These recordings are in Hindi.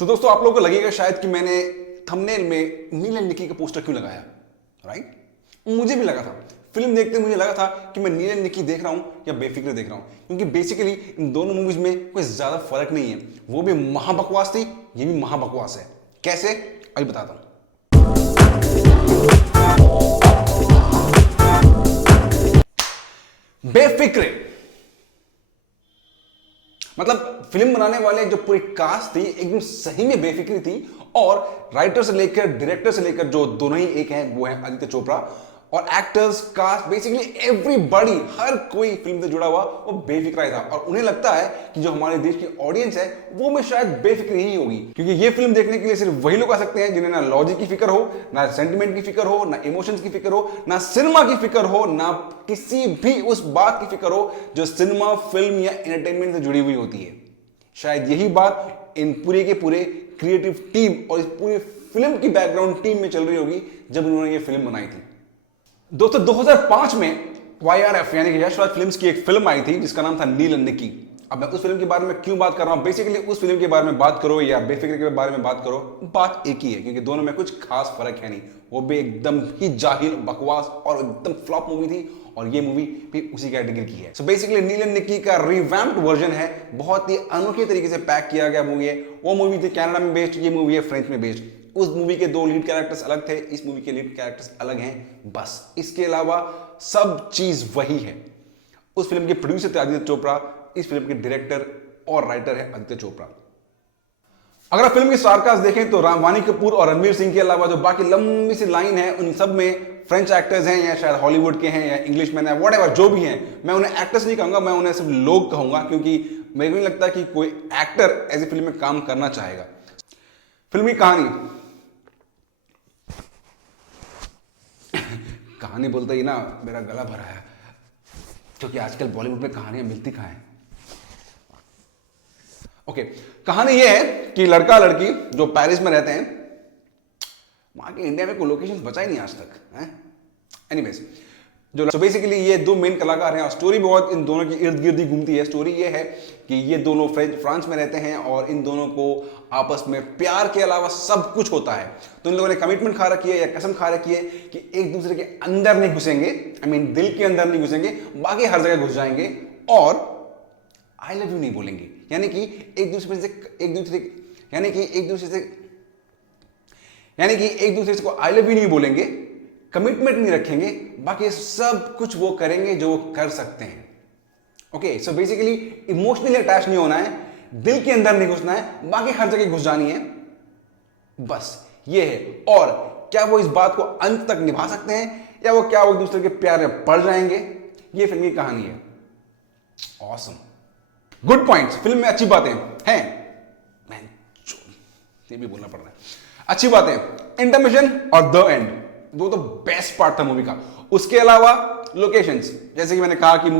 तो दोस्तों आप लोगों को लगेगा शायद कि मैंने थंबनेल में नील एंड निकी का पोस्टर क्यों लगाया, राइट? मुझे भी लगा था, फिल्म देखते मुझे लगा था कि मैं नील एंड निकी देख रहा हूं या बेफिक्र देख रहा हूं, क्योंकि बेसिकली इन दोनों मूवीज में कोई ज्यादा फर्क नहीं है। वो भी महाबकवास थी, ये भी महाबकवास है। कैसे, अभी बताता हूं। बेफिक्र मतलब फिल्म बनाने वाले जो पूरी कास्ट थी एकदम सही में बेफिक्री थी, और राइटर से लेकर डायरेक्टर से लेकर जो दोनों ही एक हैं वो है आदित्य चोपड़ा, और एक्टर्स कास्ट बेसिकली एवरीबॉडी, हर कोई फिल्म से जुड़ा हुआ वो बेफिक्रा ही था। और उन्हें लगता है कि जो हमारे देश की ऑडियंस है वो में शायद बेफिक्री ही होगी, क्योंकि ये फिल्म देखने के लिए सिर्फ वही लोग आ सकते हैं जिन्हें ना लॉजिक की फिक्र हो, ना सेंटिमेंट की फिक्र हो, ना इमोशंस की फिक्र हो, ना सिनेमा की फिक्र हो, ना किसी भी उस बात की फिक्र हो जो सिनेमा, फिल्म या एंटरटेनमेंट से जुड़ी हुई होती है। शायद यही बात इन पूरे के पूरे क्रिएटिव टीम और इस पूरी फिल्म की बैकग्राउंड टीम में चल रही होगी जब उन्होंने ये फिल्म बनाई थी। दोस्तों 2005 में YRF यानी कि यश राज फिल्म्स की एक फिल्म आई थी जिसका नाम था नील एंड निकी। अब मैं उस फिल्म के बारे में क्यों बात कर रहा हूं, बेसिकली उस फिल्म के बारे में बात करो या बेफिक्र के बारे में बात करो, बात एक ही है, क्योंकि दोनों में कुछ खास फर्क है नहीं। वो भी एकदम ही जाहिल, बकवास और एकदम फ्लॉप मूवी थी, और ये मूवी भी उसी कैटेगरी की है। सो बेसिकली नील एंड निकी का रिवैम्प्ड वर्जन है, बहुत ही अनोखे तरीके से पैक किया गया मूवी है। वो मूवी थी कनाडा में बेस्ड, ये मूवी है फ्रेंच में बेस्ड। उस मूवी के दो लीड कैरेक्टर्स अलग थे, इस मूवी के लीड कैरेक्टर्स अलग हैं, बस इसके अलावा सब चीज वही है। उस फिल्म के प्रोड्यूसर थे आदित्य चोपड़ा, इस फिल्म के डायरेक्टर और राइटर है आदित्य चोपड़ा। अगर आप फिल्म की स्टारकास्ट देखें तो वानी कपूर और रणवीर सिंह के अलावा जो बाकी लंबी सी लाइन है उन सब में फ्रेंच एक्टर्स हैं या शायद हॉलीवुड के हैं या इंग्लिश मैन है, व्हाटएवर जो भी हैं। मैं उन्हें एक्टर्स नहीं कहूंगा, मैं उन्हें सिर्फ लोग कहूंगा, क्योंकि मेरे को नहीं लगता कि कोई एक्टर ऐसी फिल्म में काम करना चाहेगा। फिल्म की कहानी बोलते ही ना मेरा गला भरा है, क्योंकि आजकल बॉलीवुड में कहानियां मिलती कहां हैं। ओके, कहानी यह है कि लड़का लड़की जो पेरिस में रहते हैं, वहां के इंडिया में कोई लोकेशन बचा ही नहीं आज तक। एनीवेज, जो बेसिकली ये दो मेन कलाकार हैं और स्टोरी बहुत इन दोनों की इर्द गिर्द ही घूमती है। स्टोरी ये है कि ये दोनों फ्रांस में रहते हैं और इन दोनों को आपस में प्यार के अलावा सब कुछ होता है। तो इन लोगों ने कमिटमेंट खा रखी है या कसम खा रखी है कि एक दूसरे के अंदर नहीं घुसेंगे, आई मीन दिल के अंदर नहीं घुसेंगे, बाकी हर जगह घुस जाएंगे, और आई लव यू नहीं बोलेंगे, यानी कि एक दूसरे को आई लव यू नहीं बोलेंगे, कमिटमेंट नहीं रखेंगे, बाकी सब कुछ वो करेंगे जो वो कर सकते हैं। Okay, so basically emotionally attach नहीं होना है, दिल के अंदर नहीं घुसना है, बाकी हर जगह घुस जानी है, बस ये है। और क्या वो इस बात को अंत तक निभा सकते हैं या वो क्या वो एक दूसरे के प्यार में पड़ जाएंगे, ये फिल्म की कहानी है। ऑसम, गुड पॉइंट्स, फिल्म में अच्छी बातें हैं, ये भी बोलना पड़ रहा है, अच्छी बातें, इंटरमिशन और द एंड, वो तो बेस्ट पार्ट था मूवी का। उसके अलावा लोकेशंस, जैसे कि मैंने कहा कि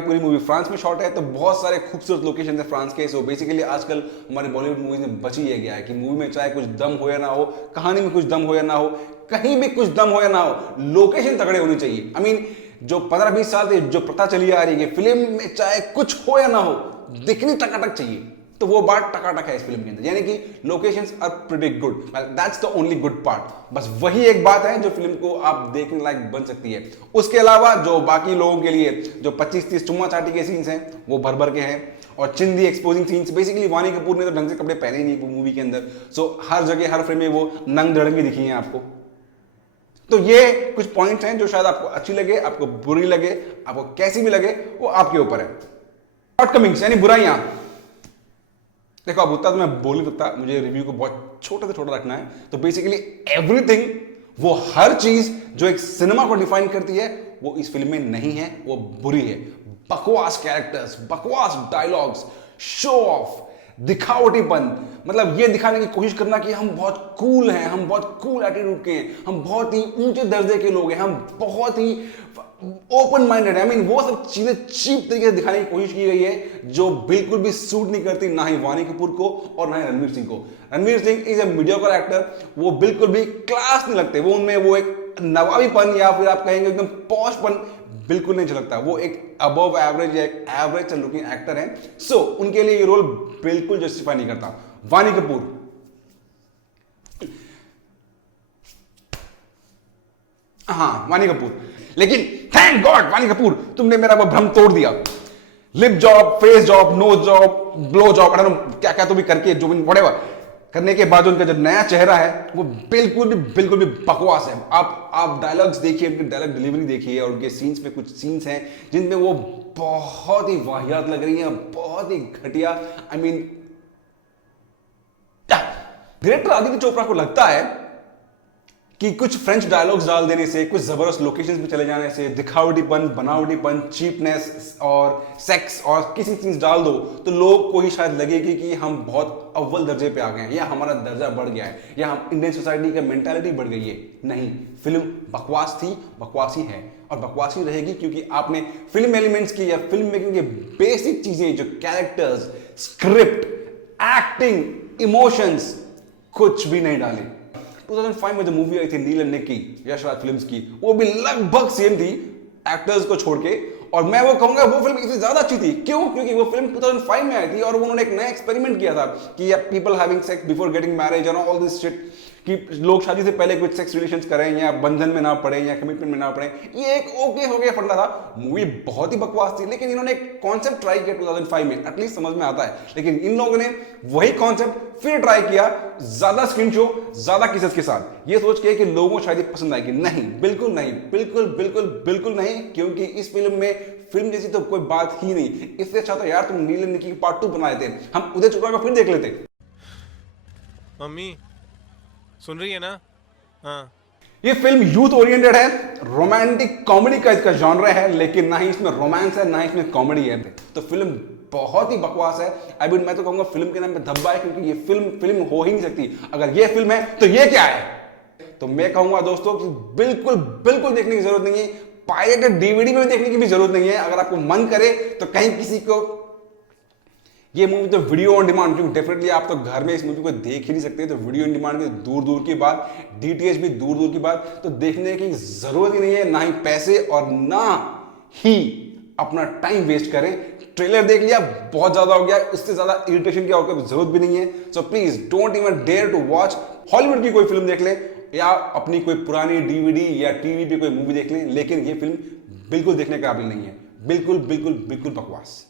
पूरी मूवी फ्रांस में शॉट है, तो बहुत सारे खूबसूरत लोकेशन है फ्रांस के। सो बेसिकली आजकल हमारे बॉलीवुड मूवीज में बच ही गया है कि मूवी में चाहे कुछ दम हो या ना हो, कहानी में कुछ दम हो या ना हो, कहीं भी कुछ दम हो या ना हो, लोकेशन तगड़े होनी चाहिए। आई मीन जो 15-20 साल से जो प्रथा चली आ रही है, फिल्म में चाहे कुछ हो या ना हो, दिखनी टकाटक चाहिए, तो वो बात टकाटक है इस फिल्म के अंदर, यानी कि locations are pretty good, that's the only good part. बस वही एक बात है जो फिल्म को आप देखने लायक बन सकती है। उसके अलावा जो बाकी लोगों के लिए जो 25-30 चुम्मा चाटी के सीन्स हैं वो भर भर के हैं, और चिंदी एक्सपोजिंग सीन्स, बेसिकली वानी कपूर ने तो ढंग से कपड़े पहने ही नहीं मूवी के अंदर। सो हर जगह हर फ्रेम में वो नंग धड़ंगी दिखी हैं आपको। तो ये कुछ पॉइंट्स हैं जो शायद आपको अच्छी लगे, आपको बुरी लगे, आपको कैसी भी लगे, वो आपके ऊपर है। शॉर्टकमिंग्स यानी बुराइयां, देखो अब उतना तो मैं बोल नहीं सकता, मुझे रिव्यू को बहुत छोटा से छोटा रखना है। तो बेसिकली एवरीथिंग, वो हर चीज जो एक सिनेमा को डिफाइन करती है वो इस फिल्म में नहीं है, वो बुरी है। बकवास कैरेक्टर्स, बकवास डायलॉग्स, शो ऑफ, दिखावटीपन, मतलब ये दिखाने की कोशिश करना कि हम बहुत कूल हैं, हम बहुत कूल एटीट्यूड के हैं, हम बहुत ही ऊंचे दर्जे के लोग हैं, हम बहुत ही ओपन माइंडेड है। आई मीन वो सब चीजें चीप तरीके से दिखाने की कोशिश की गई है जो बिल्कुल भी सूट नहीं करती, ना ही वानी कपूर को और ना ही रणवीर सिंह को। Ranveer Singh is a mediocre actor, वो बिल्कुल भी क्लास नहीं लगते, वो उनमें वो एक नवाबीपन या फिर आप कहेंगे एकदम पॉशपन बिल्कुल नहीं झलकता। वो एक अबव एवरेज या एक एवरेज लुकिंग एक्टर है। सो उनके लिए ये रोल बिल्कुल जस्टिफाई नहीं करता। वानी कपूर, हाँ वानी कपूर, लेकिन थैंक गॉड वानी कपूर तुमने मेरा वो भ्रम तोड़ दिया। Lip job, face job, nose job, blow job, क्या क्या तो भी करके जो भी व्हाटएवर करने के बाद उनका जो नया चेहरा है वो बिल्कुल भी बकवास है। आप डायलॉग्स देखिए, उनकी डायलॉग डिलीवरी देखिए, और उनके सीन्स में कुछ सीन्स हैं जिनमें वो बहुत ही वाहियात लग रही हैं, बहुत ही घटिया। I mean director Aditya Chopra को लगता है कि कुछ फ्रेंच डायलॉग्स डाल देने से, कुछ जबरदस्त लोकेशंस पे चले जाने से, दिखावटीपन, बनावटीपन, चीपनेस और सेक्स और किसी चीज डाल दो तो लोग को ही शायद लगेगी कि हम बहुत अव्वल दर्जे पे आ गए हैं, या हमारा दर्जा बढ़ गया है, या हम इंडियन सोसाइटी का मेंटालिटी बढ़ गई है। नहीं, फिल्म बकवास थी, बकवासी है और बकवासी रहेगी, क्योंकि आपने फिल्म एलिमेंट्स की या फिल्म मेकिंग के बेसिक चीजें, जो कैरेक्टर्स, स्क्रिप्ट, एक्टिंग, इमोशंस, कुछ भी नहीं डाले। 2005 में जो मूवी आई थी नील एंड निक्की, यश राज फिल्म्स की, वो भी लगभग सेम थी एक्टर्स को छोड़ के, और मैं वो कहूंगा वो फिल्म इससे ज्यादा अच्छी थी। क्यों? क्योंकि वो फिल्म 2005 में आई थी और उन्होंने एक नया एक्सपेरिमेंट किया था कि people having sex before getting marriage and all this shit, कि लोग शादी से पहले कुछ सेक्स रिलेशंस करें या बंधन में ना पड़े या कमिटमेंट में ना पड़े। ये एक ओके हो गया फंडा था। मूवी बहुत ही बकवास थी, लेकिन इन्होंने एक कॉन्सेप्ट ट्राई किया 2005 में, एटलीस्ट समझ में आता है। लेकिन इन लोगों ने वही कॉन्सेप्ट फिर ट्राई किया, ज्यादा स्क्रीन शो, ज्यादा किसेस के साथ, ये सोच के कि लोगों को शायद ये पसंद आएगी। नहीं, बिल्कुल नहीं, बिल्कुल नहीं, क्योंकि इस फिल्म में फिल्म जैसी तो कोई बात ही नहीं। इससे अच्छा तो यार तुम नील एंड निक्की पार्ट 2 बना देते, हम उदय चोपड़ा को फिर देख लेते। मम्मी सुन रही है ना? हाँ। ये फिल्म यूथ ओरिएंटेड है, रोमांटिक कॉमेडी का इसका जॉनर है, लेकिन ना ही इसमें रोमांस है, ना ही इसमें कॉमेडी है। तो फिल्म बहुत ही बकवास है। आई मीन मैं तो कहूंगा फिल्म के नाम पे धब्बा है, क्योंकि ये फिल्म हो ही नहीं सकती। अगर ये फिल्म है तो ये क्या है? तो मैं कहूंगा दोस्तों कि बिल्कुल देखने की जरूरत नहीं है। पायरेटेड डीवीडी में भी देखने की भी जरूरत नहीं है। अगर आपको मन करे तो कहीं किसी को ये मूवी तो वीडियो ऑन डिमांड, क्योंकि डेफिनेटली आप तो घर में इस मूवी को देख ही नहीं सकते, तो वीडियो ऑन डिमांड भी दूर की बात, डीटीएच भी दूर की बात, तो देखने की जरूरत ही नहीं है, ना ही पैसे और ना ही अपना टाइम वेस्ट करें। ट्रेलर देख लिया, बहुत ज्यादा हो गया, उससे ज्यादा इरिटेशन की और जरूरत भी नहीं है। So please don't even dare to watch. Hollywood की कोई फिल्म देख लें या अपनी कोई पुरानी डीवीडी या टीवी पे कोई मूवी देख लें, लेकिन ये फिल्म बिल्कुल देखने के काबिल नहीं है। बिल्कुल बकवास।